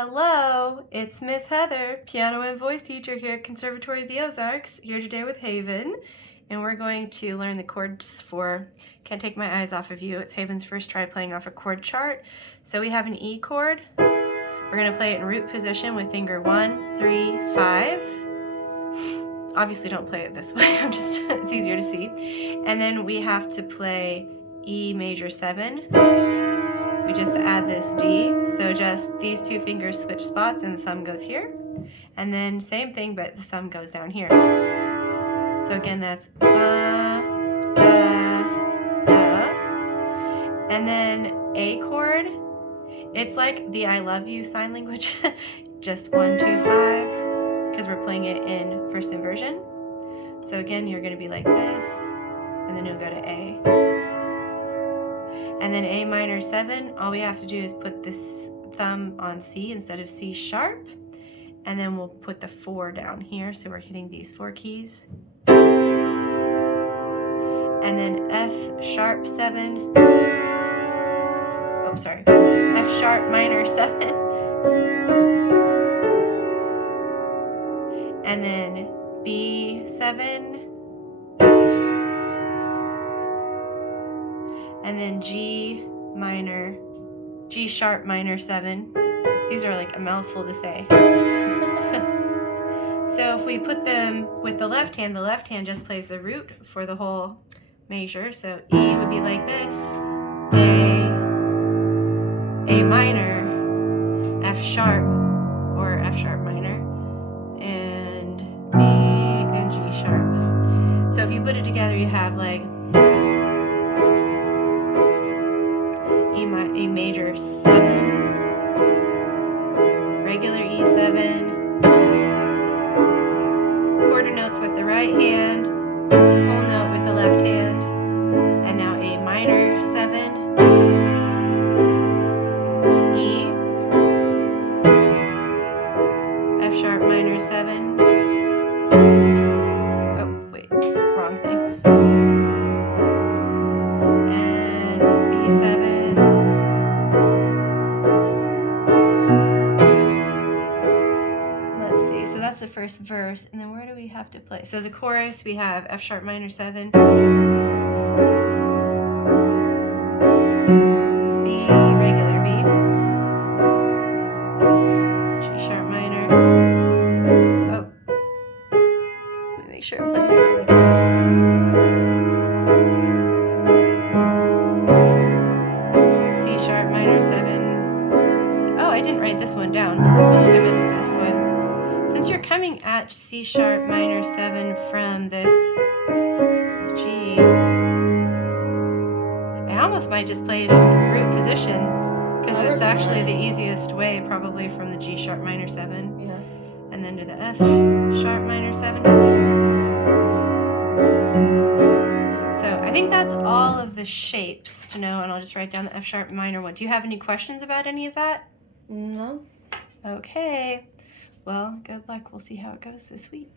Hello, it's Miss Heather, piano and voice teacher here at Conservatory of the Ozarks, here today with Haven, and we're going to learn the chords for Can't Take My Eyes Off of You. It's Haven's first try playing off a chord chart. So we have an E chord. We're going to play it in root position with finger 1, 3, 5. Obviously don't play it this way, it's easier to see. And then we have to play E major 7. We just add this D, so just these two fingers switch spots and the thumb goes here. And then same thing, but the thumb goes down here. So again, that's da, da. And then A chord, it's like the I love you sign language. Just 1, 2, 5, because we're playing it in first inversion. So again, you're gonna be like this, and then you'll go to A. And then A minor 7, all we have to do is put this thumb on C instead of C sharp. And then we'll put the 4 down here, so we're hitting these 4 keys. And then F sharp 7. Oh, sorry. F sharp minor 7. And then B 7. And then G sharp minor 7. These are like a mouthful to say. So if we put them with the left hand just plays the root for the whole measure. So E would be like this, A minor, F sharp or F sharp minor, and B and G sharp. So if you put it together, you have like A major 7, regular E7, quarter notes with the right hand, whole note with the left hand, and now A minor 7, E, F sharp minor 7, oh wait, wrong thing, and B7, so that's the first verse, and then where do we have to play? So the chorus, we have F sharp minor 7, B, regular B, G sharp minor, oh, let me make sure I'm playing it. C sharp minor 7, oh, I didn't write this one down, I missed this one. Since you're coming at C sharp minor 7 from this G, I almost might just play it in root position because it's actually the easiest way, probably from the G sharp minor 7. Yeah. And then to the F sharp minor 7. So I think that's all of the shapes to know, and I'll just write down the F sharp minor 1. Do you have any questions about any of that? No. Okay. Well, good luck. We'll see how it goes this week.